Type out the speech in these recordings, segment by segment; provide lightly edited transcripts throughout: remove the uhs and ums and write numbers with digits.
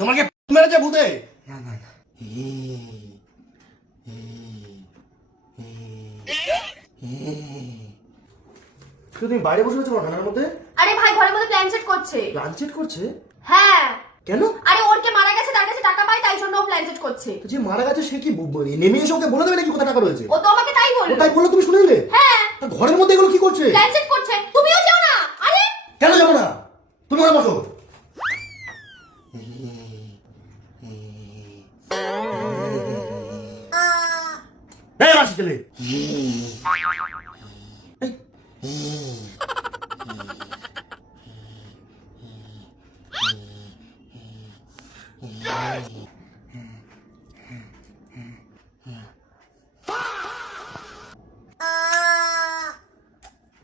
তোমাকে মেরেছে ভূতে? না না না। তুমি বাইরে বসে আছো ঘরের মধ্যে? আরে ভাই ঘরের মধ্যে প্ল্যান সেট করছে। প্ল্যান সেট করছে? হ্যাঁ। কেন? আরে ওর কে মারা গেছে, তার কাছে টাকা পায়, তাই জন্য ও প্ল্যান সেট করছে। তো যে মারা গেছে সে কি নেমে এসে ওকে বলে দেবে নাকি কোথায় টাকা রয়েছে? ও তো আমাকে তাই ও বললো। তাই বললো, তুমি শুনে নিলে? হ্যাঁ। তা ঘরের মধ্যে এগুলো কি করছে? প্ল্যান সেট করছে। তুমিও যাও না। আরে কেন যাবো না? তুমি ঘরে বসো। এই মাসি ছেলে,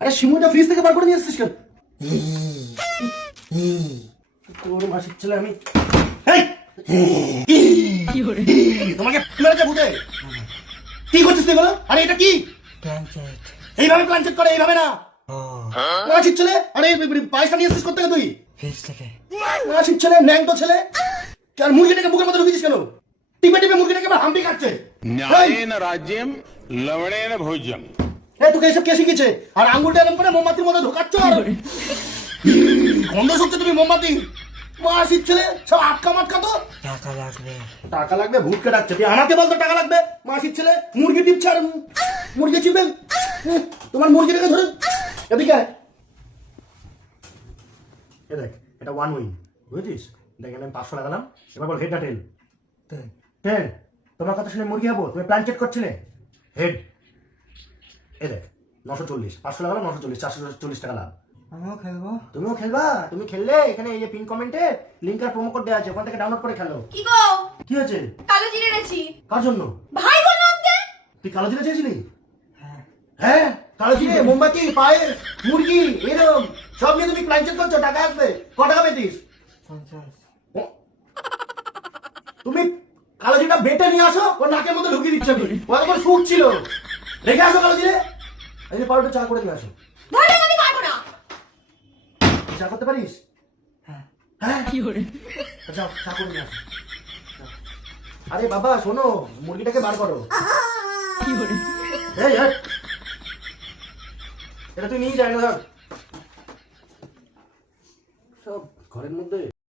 আরে শিমুটা ফ্রিজ থেকে বার করে নিয়ে আসছিস কেন? তোর মাসির ছেলে আমি। তোমাকে মেরেছে ভূতে? কি করছিস তুই বলো? আরে এটা কি? Plan set. এইভাবে প্ল্যান চেক করে, এইভাবে না। ও মাসির ছেলে, আরে পায়েসটা নিয়ে আসছিস কোথা থেকে তুই? ফ্রিজ থেকে। মাসির ছেলে, ন্যাংটো ছেলে। আর মুরগিটাকে বুকের মধ্যে ঢুকিয়েছিস কেন? টিপে টিপে মুরগিটাকে আবার হাম্পি খাচ্ছে। न्यायेन राज्यम लवणेन भोज्यम। তোকে এইসব কে শিখেছে? আর আঙ্গুলটা এরকম করে মোমবাতির মধ্যে ঢোকাচ্ছ আর গন্ধ শুকছে তুমি মোমবাতি। মাসির ছেলে সব আটকা মাটকা তো। টাকা লাগবে। টাকা লাগবে? ভূতকে ডাকছে। তুই আমাকে বলতো টাকা লাগবে? মাসির ছেলে মুরগি টিপছে আর মুরগি চিপে তোমার মুরগিটাকে ধরে এদিকে আয়। এ দেখ, এটা ওয়ান উইন, বুঝেছিস? দেখ আমি 500 লাগালাম। এবার বল হেড না টেল? টেল। তোমার কথা শুনে মুরগি হবো? তুমি প্ল্যান চেক করছিলে? হেড। এ দেখ 940, 500 লাগালাম 940, 440 টাকা লাভ। আমিও খেলবো। তুমিও খেলবা? তুমি খেললে এখানে এই যে পিন কমেন্টে লিংক আর প্রোমো কোড দেওয়া আছে, ওখান থেকে ডাউনলোড করে খেলো। কি গো? কি হয়েছে? কালো জিরে এনেছি। কার জন্য? ভাই বোন আনতে। তুই কালো জিরে চেয়েছিলি? হ্যাঁ। হ্যাঁ, কালো জিরে, মোমবাতি, পায়েস, মুরগি, এরকম সব নিয়ে তুমি প্ল্যান চেক করছো, টাকা আসবে। ক টাকা পেতিস? 50। তুমি কালো জিরেটা বেটে নিয়ে আসো, ও নাকের মধ্যে ঢুকিয়ে দিচ্ছে। আমি ও একবার শুট ছিল। রেখে আসো কালো জিরে। এই যে পাউডার চা করে নিয়ে আসো। ধরে আমি পারবো না। তুই চা করতে পারিস? হ্যাঁ। হ্যাঁ, যাও চা করে নিয়ে আসো। আরে বাবা শোনো, মুরগিটাকে বার করো। এই, এই, এটা তুই নিয়ে যাই না, ধর। সব ঘরের মধ্যে